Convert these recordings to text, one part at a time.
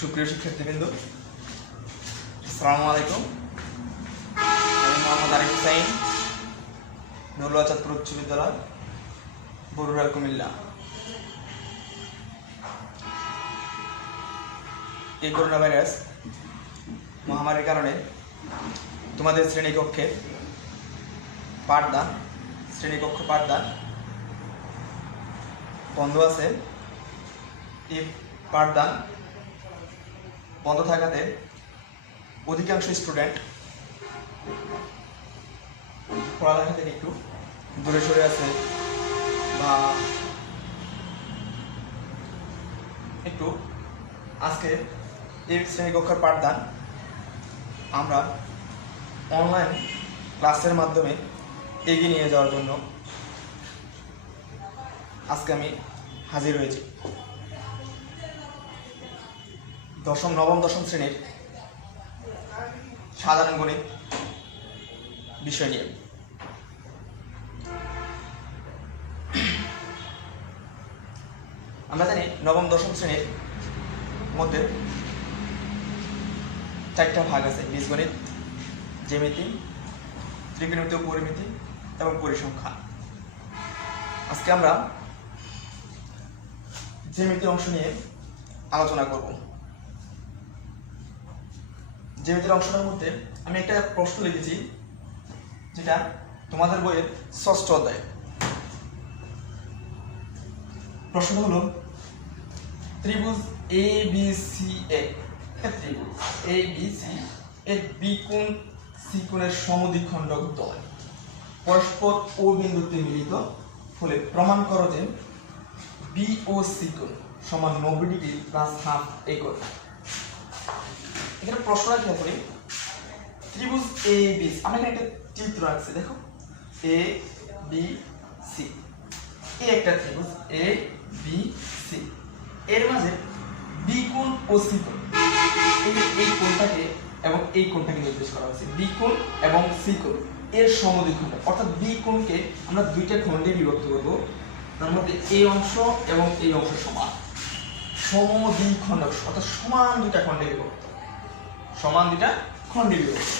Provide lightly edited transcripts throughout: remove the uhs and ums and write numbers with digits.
সুপ্রিয় শিক্ষার্থীবৃন্দ, আসসালামু আলাইকুম। আমি মোহাম্মদ আরিফ হুসাইন, নরুয়া চাঁদপুর উচ্চ বিদ্যালয়, বরুড়া, কুমিল্লা। এই করোনা ভাইরাস মহামারীর কারণে তোমাদের শ্রেণীকক্ষে শ্রেণীকক্ষ পাঠদান বন্ধ আছে। এই পাঠদান বন্ধ থাকাতে অধিকাংশ স্টুডেন্ট পড়ালেখা থেকে একটু দূরে সরে আছে বা একটু আজকে এই শ্রেণীকক্ষের পাঠদান আমরা অনলাইন ক্লাসের মাধ্যমে এগিয়ে নিয়ে যাওয়ার জন্য আজকে আমি হাজির হয়েছি নবম দশম শ্রেণীর সাধারণ গণিত বিষয় নিয়ে। আমরা জানি নবম দশম শ্রেণীর মধ্যে চারটা ভাগ আছে: বীজগণিত, জ্যামিতি, ত্রিকোণমিতি ও পরিমিতি এবং পরিসংখ্যান। আজকে আমরা জ্যামিতির অংশ নিয়ে আলোচনা করব। জ্যামিতির অংশটার মধ্যে আমি একটা প্রশ্ন লিখেছি, যেটা তোমাদের বইয়ের ৬ষ্ঠ অধ্যায়। প্রশ্নটা হলো, ত্রিভুজ এ বি সি ত্রিভুজ এ বি সি এর বি কোণ সি কোণের সমদ্বিখণ্ডক দ্বয় পরস্পর ও বিন্দুতে মিলিত হলে প্রমাণ করো যে বি ও সি কোণ সমান ৯০ ডিগ্রি প্লাস হাফ এ কোণ। এখানে প্রশ্নটা খেয়াল করি, ত্রিভুজ এ বি, আমরা এখানে একটা চিত্র আঁকছি, দেখো এ বি সি, এ একটা ত্রিভুজ এ বি সি, এর মাঝে বি কোণ ও সি কোণ, এই কোণটাকে এবং এই কোণটাকে নির্দেশ করা হয়েছে। বি কোণ এবং সি কোণ এর সমদ্বিখণ্ড, অর্থাৎ বি কোণকে আমরা দুইটা খণ্ডে বিভক্ত করব, তার মধ্যে এই অংশ এবং এই অংশ সমান, সমদ্বিখণ্ড অর্থাৎ সমান দুইটা খণ্ডে বিভক্ত, সমান দুইটা খণ্ডে বিভক্ত।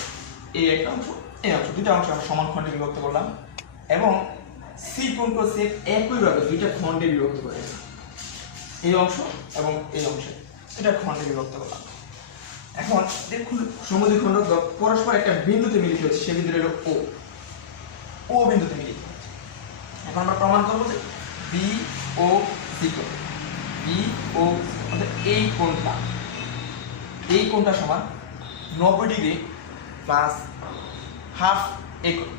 এই একটা অংশ, এই অংশ, দুইটা অংশ আমরা সমান খণ্ডে বিভক্ত করলাম এবং সি কোণকে সে একইভাবে দুইটা খণ্ডে বিভক্ত করে, এই অংশ এবং এই অংশে দুইটা খণ্ডে বিভক্ত করলাম। এখন দেখুন, সমদ্বিখণ্ড পরস্পর একটা বিন্দুতে মিলিত হচ্ছে, সেই বিন্দুটা হলো ও বিন্দুতে মিলিত হচ্ছে। এখন আমরা প্রমাণ করবো যে বি ও সি কোণ, বি ও অর্থাৎ এই কোণটা সমান ৯০ ডিগ্রি প্লাস হাফ এ কোণ,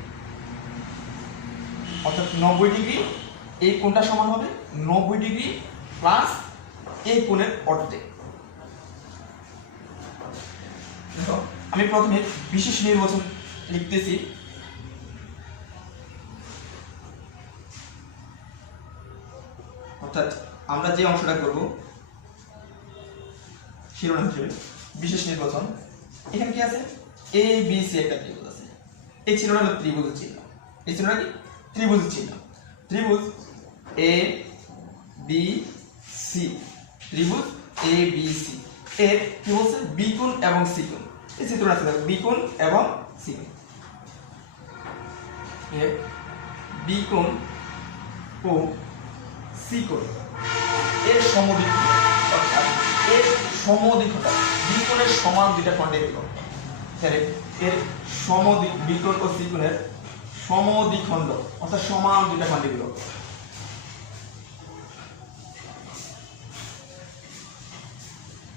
অর্থাৎ ৯০ ডিগ্রি, এই কোণটা সমান হবে ৯০ ডিগ্রি প্লাস এই কোণের অর্ধেক। দেখো, আমি প্রথমে বিশেষ নির্বাচন লিখতেছি। অর্থাৎ আমরা যে অংশটা করব শিরোনাম হিসেবে বিশেষ নির্বাচন, এখানে কি আছে? এ বি সি একটা ত্রিভুজ আছে, এই চিহ্নটা হলো ত্রিভুজের চিহ্ন, এই চিহ্নটা কি? ত্রিভুজের চিহ্ন। ত্রিভুজ এ বি সি, ত্রিভুজ এ বি সি এর কি বলছে? বি কোণ এবং সি কোণ, এই চিত্রটা আছে, বি কোণ এবং সি কোণ, এর বি কোণ ও সি কোণ এর সমদ্বিখণ্ড, অর্থাৎ এর সমদ্বিখণ্ড, বি কোণের সমান দুইটা খণ্ডে বিভক্ত, এর বি কোণ ও সি কোণের সমদ্বিখণ্ড অর্থাৎ সমান দুইটা খণ্ডে বিভক্ত।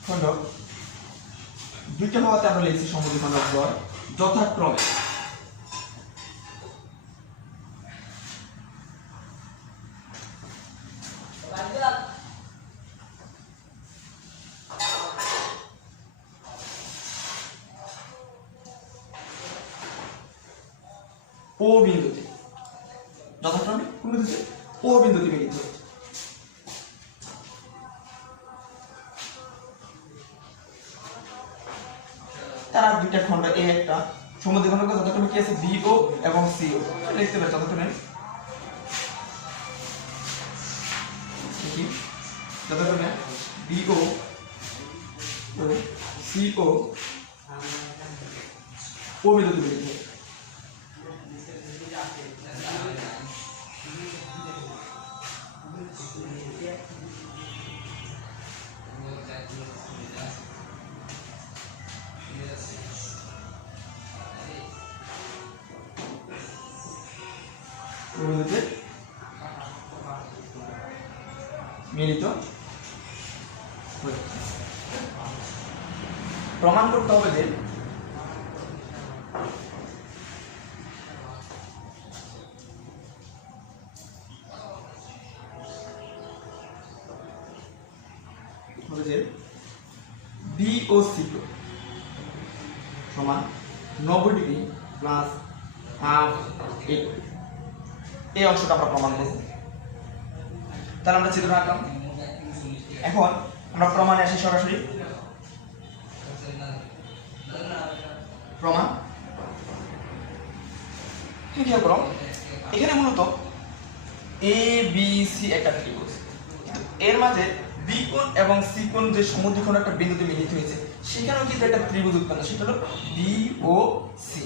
খণ্ড দুইটা হওয়াতে আমরা লিখছি সমদ্বিখণ্ডক দ্বয়, যথাক্রমে ও বিন্দুতে, যথাক্রমে কোন বিন্দুতে? ও বিন্দুতে মিলিত হচ্ছে। তারা দুইটা খণ্ড, এ একটা সমদ্বিখণ্ড, যথাক্রমে কি আছে? বি ও এবং সি ও, লিখতে পারি যথাক্রমে যথাক্রমে বি ও সি ও ও বিন্দুতে মিলিত হবে। মিলিত প্রমাণ করতে হবে যে বি ও সি সমান 90 ডিগ্রি প্লাস হাফ এই অংশটা আমরা প্রমাণ করব। তাহলে আমরা চিত্র আঁকলাম। এখন আমরা প্রমাণে আসি সরাসরি। প্রমাণ খেয়াল করো, এখানে মূলত এ বি সি একটা ত্রিভুজ, এর মাঝে বি কোণ এবং সি কোণ যে সমদ্বিখণ্ড একটা বিন্দুতে মিলিত হয়েছে, সেখানেও কিন্তু একটা ত্রিভুজ উৎপন্ন, সেটা হলো বি ও সি।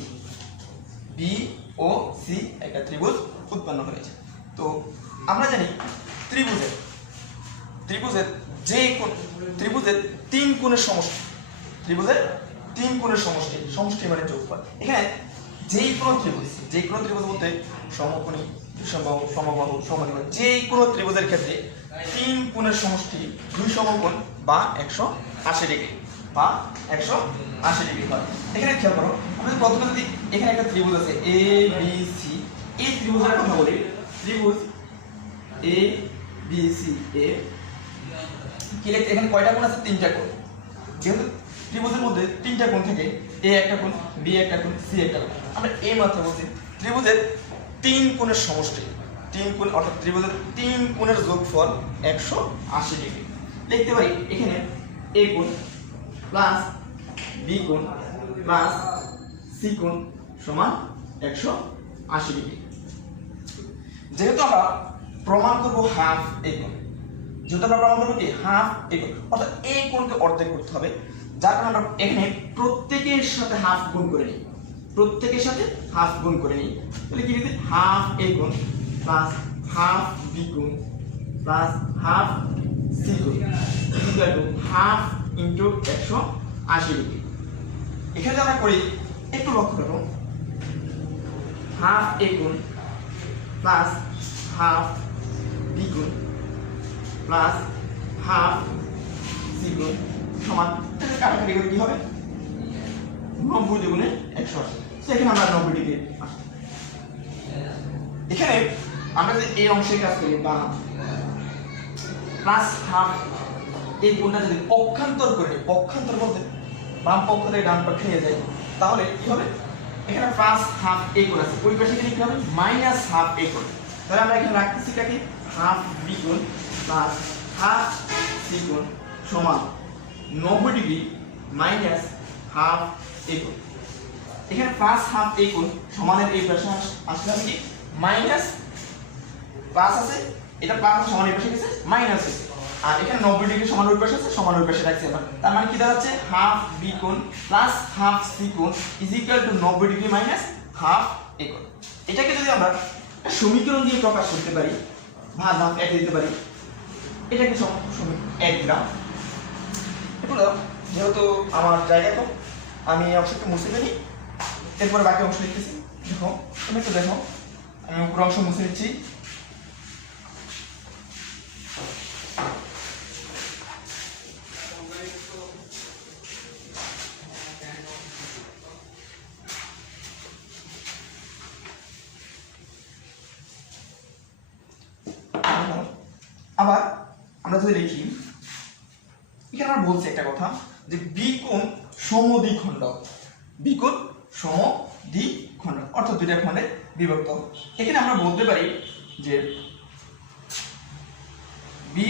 বি ও সি একটা ত্রিভুজ উৎপন্ন হয়েছে। তো আমরা জানি ত্রিভুজের যে কোণ, ত্রিভুজের তিন কোণের সমষ্টি, ত্রিভুজের তিন কোণের সমষ্টি মানে যোগফল। এখানে যে কোনো ত্রিভুজ বলতে সমকোণী, সমবাহু, সমবাহু, সমদ্বিবাহু, যে কোনো ত্রিভুজের ক্ষেত্রে তিন কোণের সমষ্টি দুই সমকোণ বা 180 ডিগ্রি বা 180 ডিগ্রি হয়। এখানে খেয়াল করো, আমরা প্রথমে যদি এখানে একটা ত্রিভুজ আছে এ বি সি, এই ত্রিভুজের কথা বলি, ত্রিভুজ এ বি সি এর কি লিখতে, এখানে কয়টা কোণ আছে? তিনটা কোণ। যেহেতু ত্রিভুজের মধ্যে তিনটা কোণ থেকে, এ একটা কোণ, বি একটা কোণ, সি একটা কোণ, আমরা এই মাত্র বলছি ত্রিভুজের তিন কোণের সমষ্টি, তিন কোণ অর্থাৎ ত্রিভুজের তিন কোণের যোগফল 180 ডিগ্রি। লিখতে পারি এখানে এ কোণ প্লাস বি কোণ প্লাস সি কোণ সমান 180 ডিগ্রি। যেহেতু আমরা প্রমাণ করব হাফ এ কোণ, যেহেতু আমরা প্রমাণ করবো কি হাফ এ কোণ, অর্থাৎ এই কোণকে অর্ধেক করতে হবে, যার কারণে আমরা এখানে প্রত্যেকের সাথে হাফ গুণ করে নিই, প্রত্যেকের সাথে হাফ গুণ করে নিই। তাহলে কি লিখবে? হাফ এ কোণ প্লাস হাফ বি কোণ প্লাস হাফ সি কোণ equal to half into 180 degree. এখানে আমরা করি একটু লক্ষ্য করো, হাফ এ কোণ প্লাস হাফ বি কোণ প্লাস হাফ সি কোণ সমান, কাটাকাটি করে কি হবে? 90 দ্বিগুণে 180। তো এখানে আমরা 90 ডিগ্রি আসবে। এখানে আমরা যদি এই অংশের কাজ করি বা প্লাস হাফ এই কোণটা যদি পক্ষান্তর করে নিই, পক্ষান্তর বলতে বাম পক্ষ থেকে ডান পক্ষে নিয়ে যাই, তাহলে কি হবে? এখানে প্লাস হাফ এ কোণ আছে, ওই পাশে কি হবে? মাইনাস হাফ এ কোণ। তাহলে আমরা এখানে রাখতেছি কাকে? হাফ বি কোণ প্লাস হাফ সি কোণ সমান 90 ডিগ্রি মাইনাস হাফ এ কোণ। এখানে প্লাস হাফ এ কোণ সমানের এই পাশে আসলে কি মাইনাস, প্লাস আছে, এটা প্লাস সমান এই পাশে গেছে মাইনাস আছে, আর এখানে 90 ডিগ্রি সমান ওই পাশে আছে, সমান ওই পাশে রাখছি আমরা। তার মানে কি দাঁড়াচ্ছে? হাফ বি কোণ প্লাস হাফ সি কোণ is equal to 90 degree minus half A কোণ। এটাকে যদি আমরা সমীকরণ দিয়ে প্রকাশ করতে পারি, ভাগ ভাগ 1 দিতে পারি, এটাকে এক গ্রাম। এরপর যেহেতু আমার জায়গা কম, আমি এই অংশটা মুছে ফেলি, এরপর বাকি অংশ লিখতেছি। দেখো, তুমি একটু দেখো, আমি উপর অংশ মুছে দিচ্ছি। আবার আমরা যদি লিখি, এখানে আমরা বলছি একটা কথা যে বি কোণ সমদ্বিখণ্ডক, বি কোণ সমদ্বিখণ্ডক অর্থাৎ দুইটা খণ্ডে বিভক্ত। এখানে আমরা বলতে পারি যে বি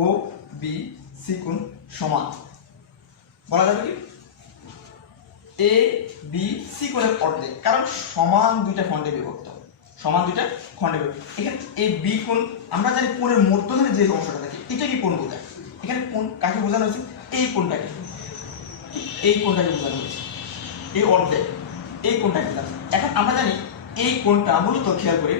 ও বি সি কোণ সমান, বলা যাবে কি এ বি সি কোণের অর্ধেক, কারণ সমান দুইটা খণ্ডে বিভক্ত, সমান দুইটা খণ্ডে বিভক্ত। এখানে এই বি কোণ আমরা জানি কোণের মধ্যখানে যে অংশটা থাকে এটা কি কোণ বোঝায়। এখানে কোণ কাকে বোঝানো হয়েছে, এই কোণটাকে, এই কোণটাকে বোঝানো হয়েছে, এই অর্ধেক এই কোণটাকে বোঝানো হয়েছে। এখন আমরা জানি এই কোণটা মূলত খেয়াল করে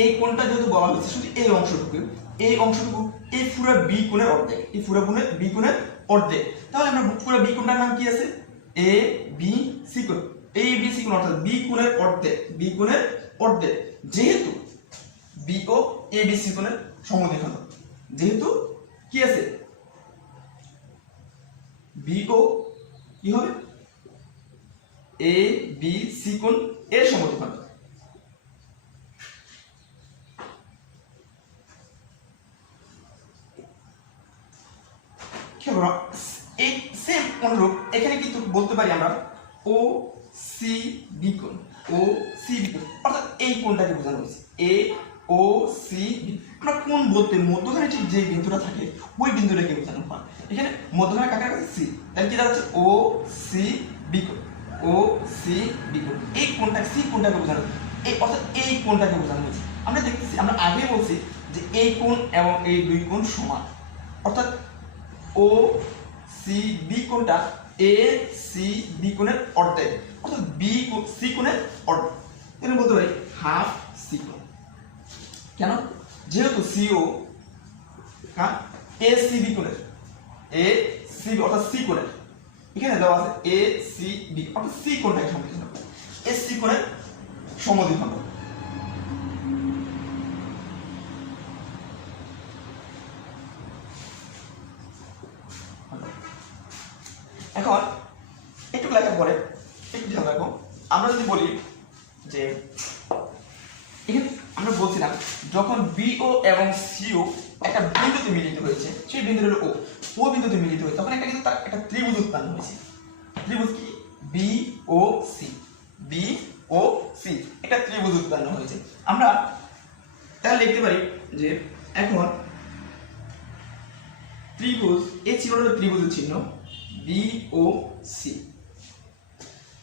এই কোণটা যেহেতু বলা হয়েছে শুধু এই অংশটুকু, এই অংশটুকু এই পুরো বি কোণের অর্ধেক, এই পুরো বি কোণের অর্ধেক। তাহলে আমরা পুরো বি কোণটার নাম কি আছে, এ বি সি কোণ। এ বি সি কোণ অর্থাৎ বি কোণের অর্ধেক, বি কোণের অর্ধেক, যেহেতু B O A B C কোণের সমদ্বিখণ্ডক, যেহেতু কি আছে বি ও কি হবে এ বি সি কোণ এর সমদ্বিখণ্ডক। এই সেম অনুরূপ এখানে কিন্তু বলতে পারি আমরা ও সি বি কোণ, ও সি বি কোণ অর্থাৎ এই কোণটাকে বোঝানো হয়েছে এ ও সি বি। আমরা কোণ বলতে মধ্যখানে ঠিক যে বিন্দুটা থাকে ওই বিন্দুটাকে বোঝানো হয়। এখানে মধ্যখানে কাকার কাছে সি, তাহলে কি দাঁড়াচ্ছে ও সি বি কোণ, ও সি বি কোণ। এই কোণটা সি কোণটাকে বোঝানো, এই অর্থাৎ এই কোণটাকে বোঝানো হয়েছে। আমরা দেখতেছি, আমরা আগে বলছি যে এই কোণ এবং এই দুই কোণ সমান, অর্থাৎ ও সি বি কোণটা এ সি বি কোণের অর্ধেক, অর্থাৎ বি সি কোণের অর্ধেক। এখানে বলতে পারি হাফ সি কোণ। কেন, যেহেতু সিও এ সি বি কোণের, এ সি অর্থাৎ সি কোণের, এখানে দেওয়া আছে এ সি বি অর্থাৎ সি কোণটাকে সমদ্বিখণ্ডক, এ সি কোণের সমদ্বিখণ্ডক। এখন একটু লেখার পরে একটু ধ্যান রাখবো, আমরা যদি বলি যে এখানে আমরা বলছিলাম যখন বিও এবং সিও একটা বিন্দুতে মিলিত হয়েছে, সেই বিন্দুটা হলো ও বিন্দুতে মিলিত হয়েছে, তখন একটা কিন্তু তার একটা ত্রিভুজ উৎপন্ন হয়েছে। ত্রিভুজ কি, বি ও সি, বি ও সি একটা ত্রিভুজ উৎপন্ন হয়েছে। আমরা তাহলে লিখতে পারি যে এখন ত্রিভুজ, এই চিহ্নটা ত্রিভুজের চিহ্ন বি ও সি।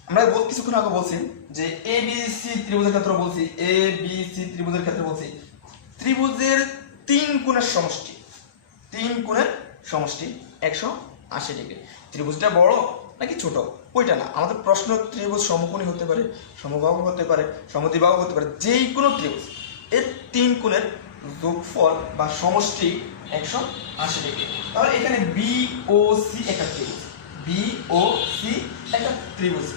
আমরা কিছুক্ষণ আগে বলছি যে এ বি সি ত্রিভুজের ক্ষেত্রে বলছি, এ বি সি ত্রিভুজের ক্ষেত্রে বলছি ত্রিভুজের তিন কোণের সমষ্টি, তিন কোণের সমষ্টি 180 ডিগ্রি। ত্রিভুজটা বড় নাকি ছোট ওইটা না, আমাদের প্রশ্ন ত্রিভুজ সমকোণী হতে পারে, সমবাহু হতে পারে, সমদ্বিবাহু হতে পারে, যেই কোনো ত্রিভুজ এর তিন কোণের যোগফল বা সমষ্টি 180 ডিগ্রি। তাহলে এখানে বি ও সি একটা ত্রিভুজ, বি ও সি একটা ত্রিভুজ।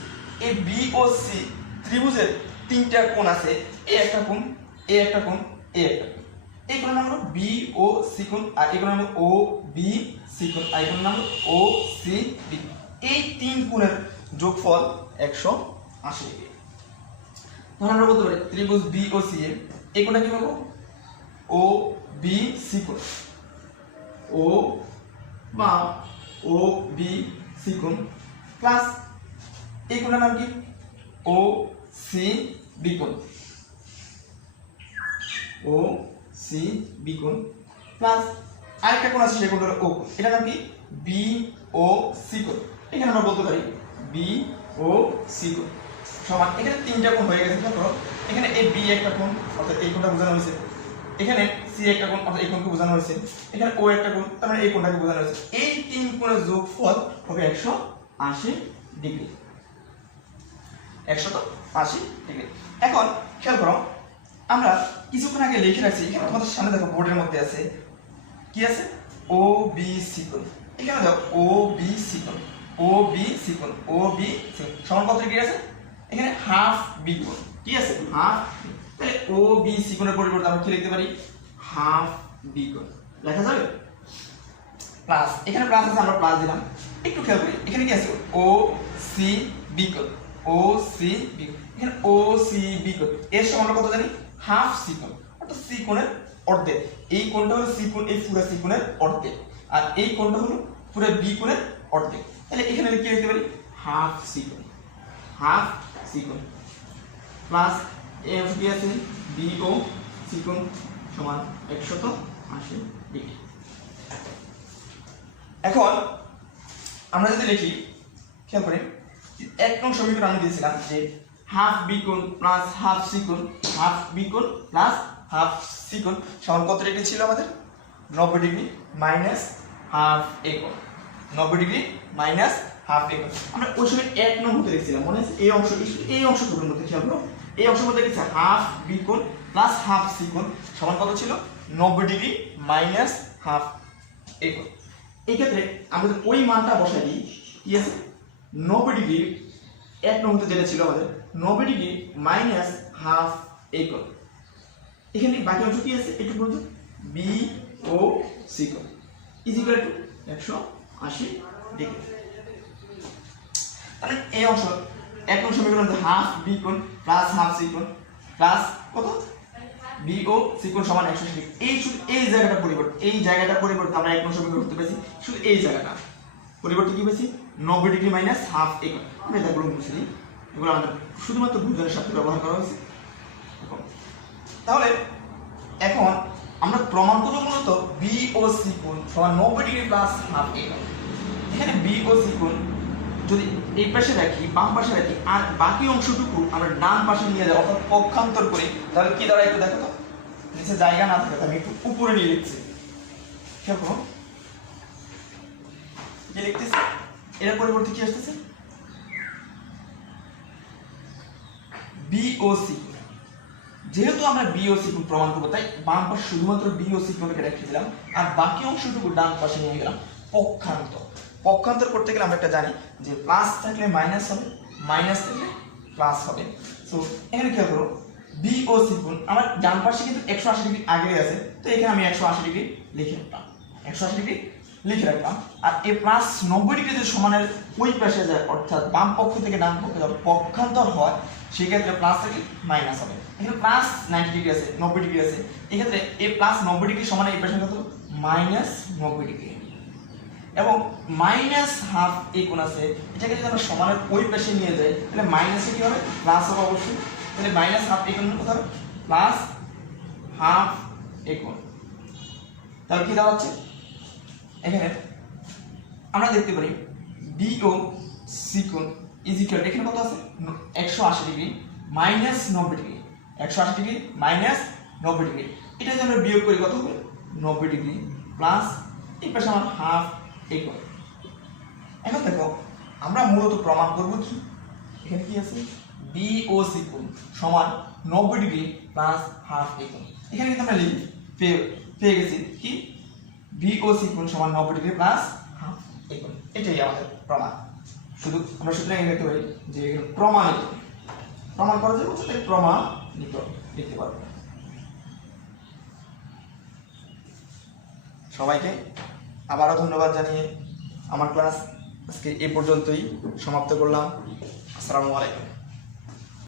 এই বি ও সি ত্রিভুজের তিনটা কোণ আছে, এ একটা কোণ, এ একটা কোণ, এ একটা কোণ। এই কোণের নাম হলো বি ও সি কোণ, আর এই কোণের নাম ও বি সি কোণ, আর এই কোণের নাম ও সি বি। এই তিন কোণের যোগফল 180 ডিগ্রি। তাহলে আমরা বলতে পারি ত্রিভুজ বি ও সি এর এই কোণটা কি বলবো, ও বি সি কোণ, ও বা ও বি সি কোণ প্লাস এই কোণের নাম কি, ও সি বি কোণ, ও সি বি কোণ প্লাস আরেকটা কোণ আছে সেই কোণটা হলো ও কোণ, এটার নাম কি বি ও সি কোণ। এখানে আমরা বলতে পারি বি ও সি কোণ সমান, এখানে তিনটা কোণ হয়ে গেছে। দেখো এখানে এই বি একটা কোণ অর্থাৎ এই কোণটা বোঝানো হয়েছে, এখানে সি একটা কোণ অর্থাৎ এই কোণকে বোঝানো হয়েছে, এখানে ও একটা কোণ তার মানে এই কোণটাকে বোঝানো হয়েছে। এই তিন কোণের যোগফল হবে 180 ডিগ্রি, 180 ডিগ্রি। এখন খেয়াল করো, আমরা কিছুক্ষণ আগে লিখে রাখছি, এখানে তোমাদের সামনে দেখো বোর্ডের মধ্যে আছে কি আছে, ও বি সি কোণ। এখানে দেখো ও বি সি কোণ, ও বি সি কোণ, ও বি সি সমান কত ডিগ্রি আছে, এখানে হাফ বি কোণ কি আছে, হাফ। তাহলে ও বি সি কোণের পরিবর্তে আমরা কি লিখতে পারি, হাফ বি কোণ লেখা যাবে। প্লাস এখানে প্লাস আছে, আমরা প্লাস দিলাম। একটু খেয়াল করি এখানে কি আছে, ও সি বি কোণ, ও সি বি, এখানে ও সি বি কোণ এর সমান কত জানি, হাফ সি কোণ অর্থাৎ সি কোণের অর্ধেক। এই কোণটা হলো সি কোণ, এই পুরো সি কোণের অর্ধেক, আর এই কোণটা হলো পুরো বি কোণের অর্ধেক। তাহলে এখানে কি লিখতে পারি, হাফ সি কোণ, হাফ সি কোণ প্লাস এই অংশ কি আছে, বি ও সি কোণ সমান 180 ডিগ্রি। এখন আমরা যদি লিখি খেয়াল করি 1 নং সমীকরণ আমি দিয়েছিলাম যে হাফ বি কোণ প্লাস হাফ সি কোণ, হাফ বি কোণ প্লাস হাফ সি কোণ সমান কত ডিগ্রি ছিল আমাদের? 90 ডিগ্রি মাইনাস হাফ এ কোণ, 90 ডিগ্রি মাইনাস হাফ এ কোণ। আমরা ওই সময় 1 নং হতে দেখছিলাম, মনে আছে? এই অংশটুকুর মধ্যে খেয়াল করো, এই অংশের মধ্যে দেখছি হাফ বি কোণ প্লাস হাফ সি কোণ সমান কত ছিল? 90 ডিগ্রি মাইনাস হাফ এ কোণ। এই ক্ষেত্রে আমরা যদি ওই মানটা বসাই দিই, কি আছে? 90 ডিগ্রি 1 নং হতে যেটা ছিল আমাদের 90 ডিগ্রি মাইনাস হাফ এ কোণ। এখানে বাকি অংশ কি আছে? একটু বলতো, বি ও সি কোণ ইজ ইকুয়াল টু 180 ডিগ্রি। তাহলে এই অংশ 1 নং সমীকরণ হাফ বি কোণ প্লাস হাফ সি কোণ প্লাস কত? বি ও সি কোণ সমান 180 ডিগ্রি। এই জায়গাটা পরিবর্তে আমরা 1 নং সমীকরণ করতে পেরেছি, শুধু এই জায়গাটা পরিবর্তে কি পেয়েছি? 90 ডিগ্রি মাইনাস হাফ এ কোণ। আমি এটা বলে বুঝছি, এগুলো আমাদের শুধুমাত্র বুঝানোর সাথে ব্যবহার করা হয়েছে। তাহলে এখন আমরা প্রমাণ করব মূলত বি ও সি কোণ সমান 90 ডিগ্রি প্লাস হাফ এ কোণ। এখানে বি ও সি কোণ যদি এই পাশে রাখি, বাম পাশে রাখি, আর বাকি অংশটুকু আমরা ডান পাশে নিয়ে যাই, অর্থাৎ পক্ষান্তর করি, তাহলে কি দাঁড়ায় একটু দেখো তো। নিচে জায়গা না থাকে, আমি একটু উপরে নিয়ে লিখছি, খেয়াল করো কি লিখতেছি। এর পরিবর্তে কি আসতেছে? বি ও সি। যেহেতু আমরা বি ও সি কোণ প্রমাণ করবো, তাই বাম পাশে শুধুমাত্র বি ও সি কোণকে রেখে দিলাম, আর বাকি অংশটুকু ডান পাশে নিয়ে গেলাম পক্ষান্তর করতে গেলে আমরা একটা জানি যে প্লাস থাকলে মাইনাস হবে, মাইনাস থাকলে প্লাস হবে। সো এখানে কি করো, বি ও সি কোণ আমার ডান পাশে কিন্তু 180 ডিগ্রি আগে আছে, তো এখানে আমি 180 ডিগ্রি লিখে রাখলাম, 180 ডিগ্রি লিখে রাখলাম। আর এই প্লাস 90 ডিগ্রি যদি সমানের ওই পাশে যায়, অর্থাৎ বাম পক্ষ থেকে ডান পক্ষে যখন পক্ষান্তর হয়, সেই ক্ষেত্রে প্লাস থেকে মাইনাস হবে। এখানে প্লাস 90 ডিগ্রি আছে, 90 ডিগ্রি আছে, এই ক্ষেত্রে এই প্লাস 90 ডিগ্রি সমান এই পাশে কত? Minus 90 degree. এবং মাইনাস হাফ এ কোণ আছে, এটাকে যদি আমরা সমানের ওই পাশে নিয়ে যাই, তাহলে মাইনাসে কি হবে? প্লাস হবে অবশ্যই। তাহলে মাইনাস হাফ এ কোণ কত হবে? প্লাস হাফ এ কোণ। তাহলে কি দাঁড়াচ্ছে? এখানে আমরা দেখতে পারি বি ও সি কোণ ইজ ইকুয়াল, এখানে কত আছে? 180 degree minus 90 degree, 180 degree minus 90 degree. এটা যদি আমরা বিয়োগ করি কত হবে? 90 ডিগ্রি প্লাস এই পাশে আমার হাফ এ কোণ। এখন দেখো আমরা মূলত প্রমাণ করব কি, এখানে কি আছে? বি ও সি কোণ সমান 90 ডিগ্রি প্লাস হাফ এ কোণ। এখানে কিন্তু আমরা লিখি পেয়ে গেছি কি, বি ও সি কোণ সমান 90 ডিগ্রি প্লাস হাফ এ কোণ। এটাই আমাদের প্রমাণ। শুধু আমরা সুতরাং লিখতে পারি যে প্রমাণিত, প্রমাণ করা যাবে, তাই প্রমাণিত লিখতে পারবো। সবাইকে আবারও ধন্যবাদ জানিয়ে আমার ক্লাস আজকে এই পর্যন্তই সমাপ্ত করলাম। আসসালামু আলাইকুম।